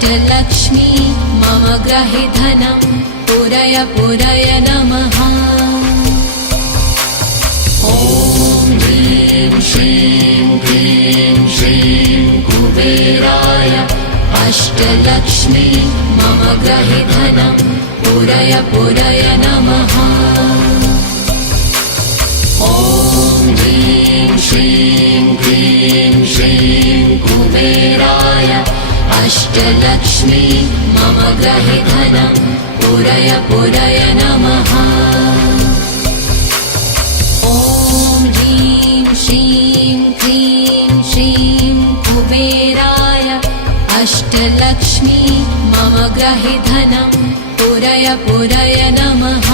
अष्टलक्ष्मी मम ग्रहे धनं पुरय पुरय नमः। ॐ ह्रीं श्रीं क्लीं श्रीं कुबेराय अष्टलक्ष्मी मम ग्रहे धनं पुरय पुरय नमः। ॐ ह्रीं श्रीं क्लीं श्रीं कुबेराय अष्टलक्ष्मी मम ग्रहे धनं पुरय पुरय नमः। ॐ ह्रीं श्रीं क्लीं श्रीं कुबेराय अष्टलक्ष्मी मम ग्रहे धनं पुरय पुरय नमः।